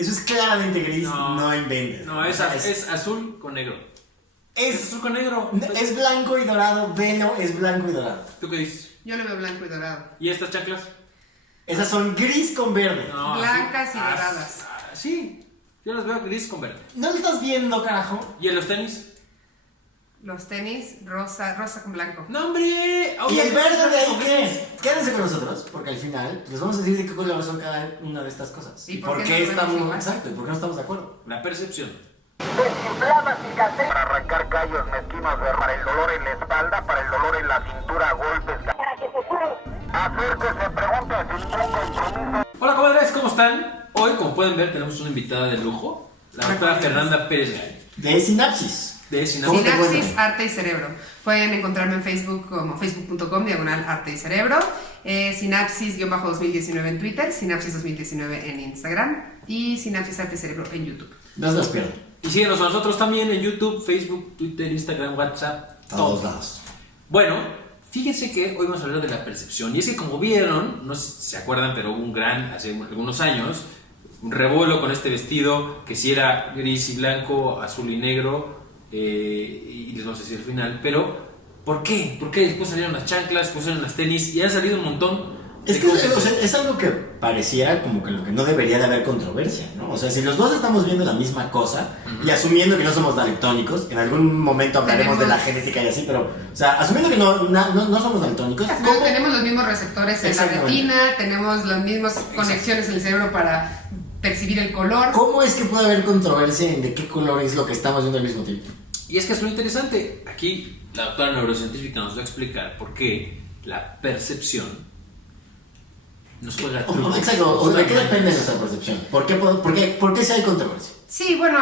Eso es claramente gris, no inventes. No, es azul con negro. Es azul con negro. Es blanco y dorado, velo es blanco y dorado. ¿Tú qué dices? Yo lo veo blanco y dorado. ¿Y estas chanclas? Esas son gris con verde. No, blancas y doradas. Sí, yo las veo gris con verde. ¿No lo estás viendo, carajo? ¿Y en los tenis? Los tenis, rosa con blanco. ¡No, hombre! ¿Y el verde de ahí qué es? Quédense con nosotros, porque al final les vamos a decir de qué color son cada una de estas cosas. ¿Y por por qué qué no estamos vemos exacto? ¿Y por qué no estamos de acuerdo? La percepción. Desinflama cicatriz para arrancar callos mezquinos, para el dolor en la espalda, para el dolor en la cintura, golpes. Para que se cure. Acérquese, pregunte sin ningún compromiso. Hola, comadres, ¿cómo están? Hoy, como pueden ver, tenemos una invitada de lujo, la doctora Fernanda Pérez Gay. De Sinapsis. De ¿Cómo te Sinapsis, encuentras? Arte y Cerebro. Pueden encontrarme en Facebook como facebook.com/Arte y Cerebro. Sinapsis-2019 en Twitter, Sinapsis 2019 en Instagram y Sinapsis Arte y Cerebro en YouTube. No se los pierdan. Y síguenos a nosotros también en YouTube, Facebook, Twitter, Instagram, WhatsApp, Todos lados. Bueno, fíjense que hoy vamos a hablar de la percepción. Y es que como vieron, no sé si se acuerdan, pero hubo hace algunos años, un revuelo con este vestido que si era gris y blanco, azul y negro, y les vamos a decir al final, pero ¿por qué? ¿Por qué después salieron las chanclas, después salieron las tenis y han salido un montón? Es que es algo que pareciera como que lo que no debería de haber controversia, ¿no? O sea, si los dos estamos viendo la misma cosa y asumiendo que no somos daltónicos, en algún momento hablaremos de la genética y así, pero, o sea, asumiendo que no somos daltónicos, No, tenemos los mismos receptores en la Exactamente. retina, tenemos las mismas conexiones en el cerebro para percibir el color. ¿cómo es que puede haber controversia en de qué color es lo que estamos viendo al mismo tiempo? Y es que es muy interesante. Aquí la doctora neurocientífica nos va a explicar por qué la percepción nos juega trucos. Exacto, o ¿de qué depende nuestra percepción? ¿Por qué si hay controversia? Sí, bueno,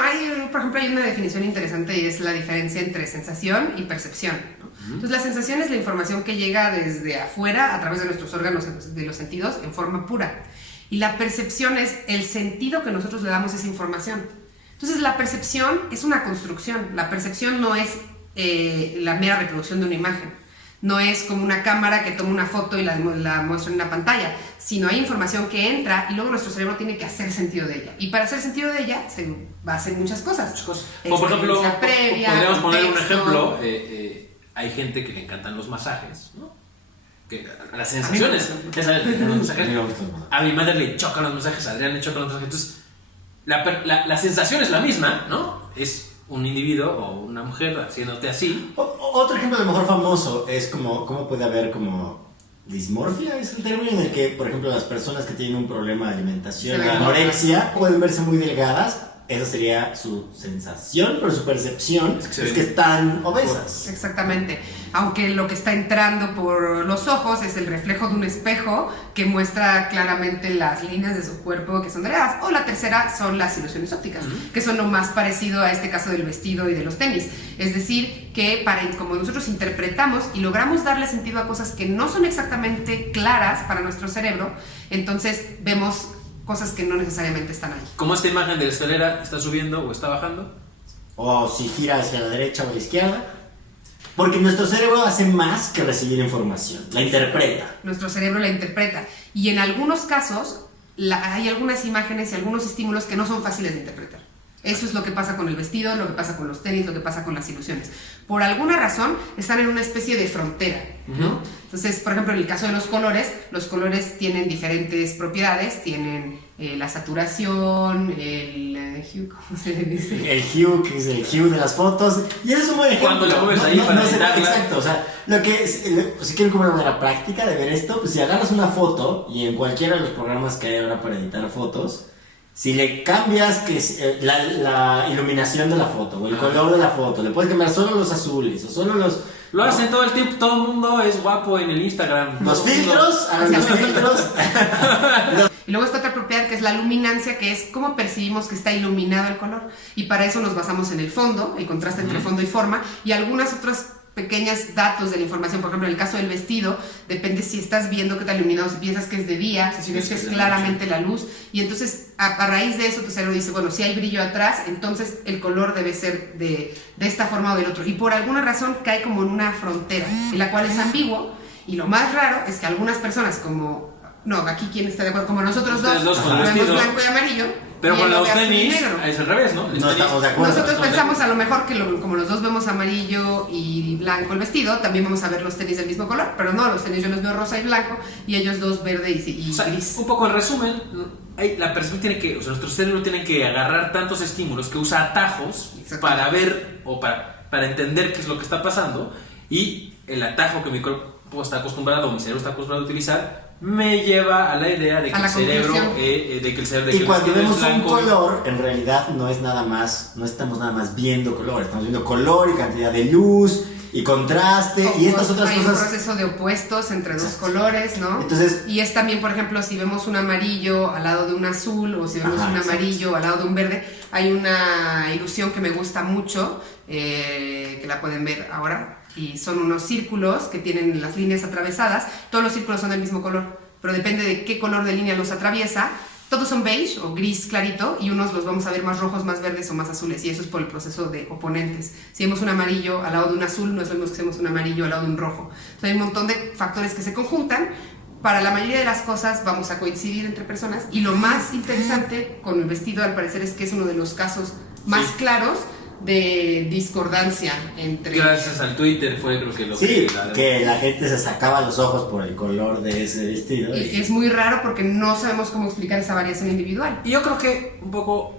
por ejemplo, hay una definición interesante y es la diferencia entre sensación y percepción, ¿no? Entonces, la sensación es la información que llega desde afuera a través de nuestros órganos de los sentidos en forma pura. Y la percepción es el sentido que nosotros le damos a esa información. Entonces, la percepción es una construcción. La percepción no es la mera reproducción de una imagen. No es como una cámara que toma una foto y la muestra en una pantalla, sino hay información que entra y luego nuestro cerebro tiene que hacer sentido de ella. Y para hacer sentido de ella se basan muchas cosas. Como por ejemplo, previa, podríamos poner un contexto. ejemplo, hay gente que le encantan los masajes, ¿no? Que las sensaciones, ya sabes, los masajes. A mi madre le chocan los masajes, a Adrián le chocan los masajes. Entonces, la sensación es la misma, ¿no? Es un individuo o una mujer haciéndote así. Otro ejemplo a lo mejor famoso es cómo puede haber como dismorfia, es el término en el que, por ejemplo, las personas que tienen un problema de alimentación, Sí, anorexia, pueden verse muy delgadas. Esa sería su sensación, pero su percepción es que están obesas. Exactamente. Aunque lo que está entrando por los ojos es el reflejo de un espejo que muestra claramente las líneas de su cuerpo que son delgadas. O la tercera son las ilusiones ópticas, que son lo más parecido a este caso del vestido y de los tenis. Es decir, que como nosotros interpretamos y logramos darle sentido a cosas que no son exactamente claras para nuestro cerebro, entonces vemos cosas que no necesariamente están ahí. Como esta imagen de la escalera está subiendo o está bajando. O si gira hacia la derecha o la izquierda. Porque nuestro cerebro hace más que recibir información, la interpreta. Nuestro cerebro la interpreta. Y en algunos casos hay algunas imágenes y algunos estímulos que no son fáciles de interpretar. Eso es lo que pasa con el vestido, lo que pasa con los tenis, lo que pasa con las ilusiones. Por alguna razón están en una especie de frontera, ¿no? Entonces, por ejemplo, en el caso de los colores tienen diferentes propiedades, tienen la saturación, el hue, ¿cómo se le dice? El hue, que es el hue de las fotos. Y eso es un buen ejemplo. Cuando la mueves ahí para editarla. Exacto, o sea, si quieren como una manera práctica de ver esto, pues si agarras una foto y en cualquiera de los programas que hay ahora para editar fotos, si le cambias la iluminación de la foto o el color de la foto, le puedes cambiar solo los azules o solo los... Lo hacen todo el tiempo, todo el mundo es guapo en el Instagram. Los filtros, hagan los filtros. Y luego está otra propiedad que es la luminancia, que es cómo percibimos que está iluminado el color. Y para eso nos basamos en el fondo, el contraste entre fondo y forma, y algunas otras pequeños datos de la información. Por ejemplo, en el caso del vestido, depende si estás viendo que está iluminado, si piensas que es de día, si ves que es claramente la luz. Y entonces, a raíz de eso, tu cerebro dice, bueno, si hay brillo atrás, entonces el color debe ser de esta forma o del otro. Y por alguna razón cae como en una frontera, en la cual es ambiguo. Y lo más raro es que algunas personas como... No, aquí quién está de acuerdo, como nosotros Ustedes dos con el vemos vestido. blanco y amarillo, Pero Y con él lo los ve azul y tenis negro. es al revés, ¿no? Los No tenis- estamos de acuerdo. Nosotros pensamos a lo mejor que como los dos vemos amarillo y blanco el vestido, también vamos a ver los tenis del mismo color, pero no, los tenis yo los veo rosa y blanco y ellos dos verde y O sea, gris. un poco en resumen, la percepción tiene que, o sea, nuestro cerebro tiene que agarrar tantos estímulos que usa atajos Exacto. para ver o para entender qué es lo que está pasando, y el atajo que mi cuerpo está acostumbrado, o mi cerebro está acostumbrado a utilizar, me lleva a la idea de que A la el cerebro, conclusión. de que el cerebro, de Y que el cuando vestido es vemos un blanco. color, en realidad no es nada más, no estamos nada más viendo color, estamos viendo color y cantidad de luz y contraste y estas otras hay un cosas. proceso de opuestos entre dos Exacto. colores, ¿no? Entonces- y es también, por ejemplo, si vemos un amarillo al lado de un azul o si vemos Ajá, un exacto. amarillo al lado de un verde, hay una ilusión que me gusta mucho, que la pueden ver ahora, y son unos círculos que tienen las líneas atravesadas, todos los círculos son del mismo color, pero depende de qué color de línea los atraviesa. Todos son beige o gris clarito y unos los vamos a ver más rojos, más verdes o más azules, y eso es por el proceso de oponentes. Si vemos un amarillo al lado de un azul, no es lo mismo que si vemos un amarillo al lado de un rojo. O sea, hay un montón de factores que se conjuntan. Para la mayoría de las cosas vamos a coincidir entre personas, y lo más interesante con el vestido al parecer es que es uno de los casos más Sí. claros de discordancia entre... Gracias al Twitter fue, creo que lo Sí, la- que la gente se sacaba los ojos por el color de ese vestido. Y es muy raro porque no sabemos cómo explicar esa variación individual. Y yo creo que un poco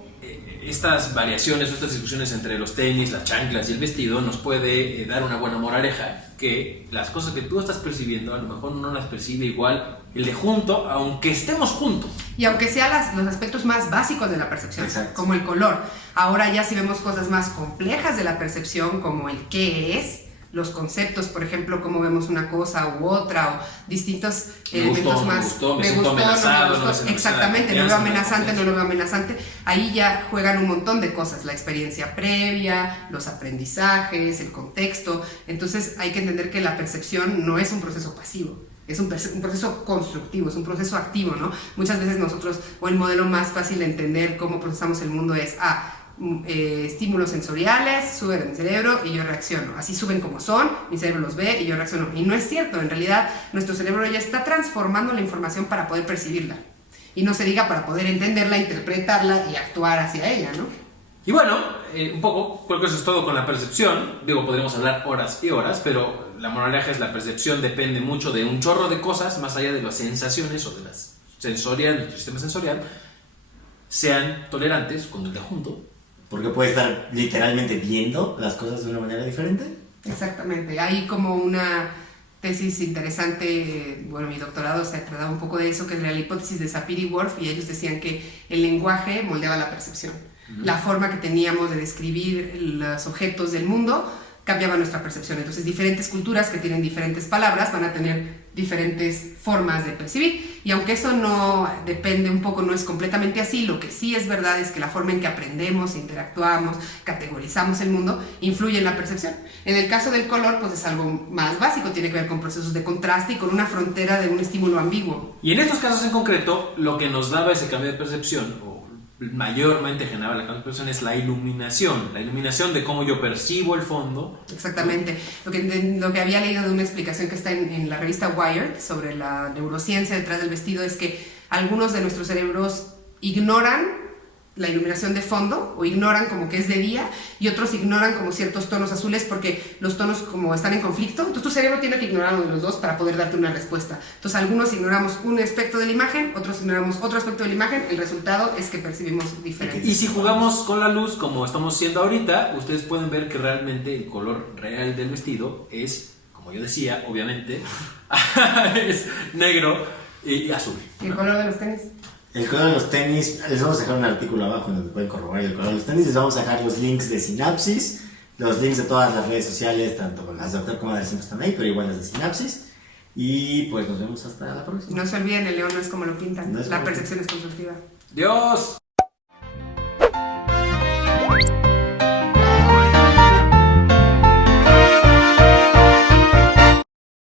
estas variaciones, estas discusiones entre los tenis, las chanclas y el vestido nos puede dar una buena moraleja, que las cosas que tú estás percibiendo a lo mejor no las percibe igual el de junto, aunque estemos juntos. Y aunque sean los aspectos más básicos de la percepción, Exacto. como el color, ahora ya si vemos cosas más complejas de la percepción, como el qué es, los conceptos, por ejemplo, cómo vemos una cosa u otra, o distintos Me elementos gustó, más. me siento amenazado, no me siento Exactamente, no lo veo confianza, amenazante, no no lo veo amenazante. Ahí ya juegan un montón de cosas, la experiencia previa, los aprendizajes, el contexto. Entonces hay que entender que la percepción no es un proceso pasivo. Es un proceso constructivo, es un proceso activo, ¿no? Muchas veces nosotros, o el modelo más fácil de entender cómo procesamos el mundo es, estímulos sensoriales, suben a mi cerebro y yo reacciono. Así suben como son, mi cerebro los ve y yo reacciono. Y no es cierto, en realidad nuestro cerebro ya está transformando la información para poder percibirla. Y no se diga para poder entenderla, interpretarla y actuar hacia ella, ¿no? Y bueno, un poco, creo que eso es todo con la percepción. Digo, podríamos hablar horas y horas, pero la moraleja es la percepción depende mucho de un chorro de cosas, más allá de las sensaciones o de las sensorial, nuestro sistema sensorial. Sean tolerantes con el de junto. Porque puede estar literalmente viendo las cosas de una manera diferente. Exactamente, hay como una tesis interesante, bueno, mi doctorado se trataba un poco de eso, que es la hipótesis de Sapir-Whorf, y ellos decían que el lenguaje moldeaba la percepción. La forma que teníamos de describir los objetos del mundo cambiaba nuestra percepción. Entonces, diferentes culturas que tienen diferentes palabras van a tener diferentes formas de percibir. Y aunque eso no depende un poco, no es completamente así, lo que sí es verdad es que la forma en que aprendemos, interactuamos, categorizamos el mundo, influye en la percepción. En el caso del color, pues es algo más básico, tiene que ver con procesos de contraste y con una frontera de un estímulo ambiguo. Y en estos casos en concreto, lo que nos daba ese cambio de percepción, o mayormente generaba la cambio de percepción, es la iluminación de cómo yo percibo el fondo. Exactamente. Lo que había leído de una explicación que está en la revista Wired sobre la neurociencia detrás del vestido es que algunos de nuestros cerebros ignoran la iluminación de fondo o ignoran como que es de día, y otros ignoran como ciertos tonos azules porque los tonos como están en conflicto. Entonces tu cerebro tiene que ignorar uno de los dos para poder darte una respuesta. Entonces algunos ignoramos un aspecto de la imagen, otros ignoramos otro aspecto de la imagen. El resultado es que percibimos diferente. Y si jugamos con la luz como estamos haciendo ahorita, ustedes pueden ver que realmente el color real del vestido es, como yo decía, obviamente, es negro y azul. ¿Y el color de los tenis? El color de los tenis, les vamos a dejar un artículo abajo en donde pueden corroborar el color de los tenis. Les vamos a dejar los links de Sinapsis, los links de todas las redes sociales, tanto con las de Doctor como las de siempre están ahí, pero igual las de Sinapsis. Y pues nos vemos hasta la próxima. No se olviden, el león no es como lo pintan. No es La como- percepción es constructiva. ¡Dios!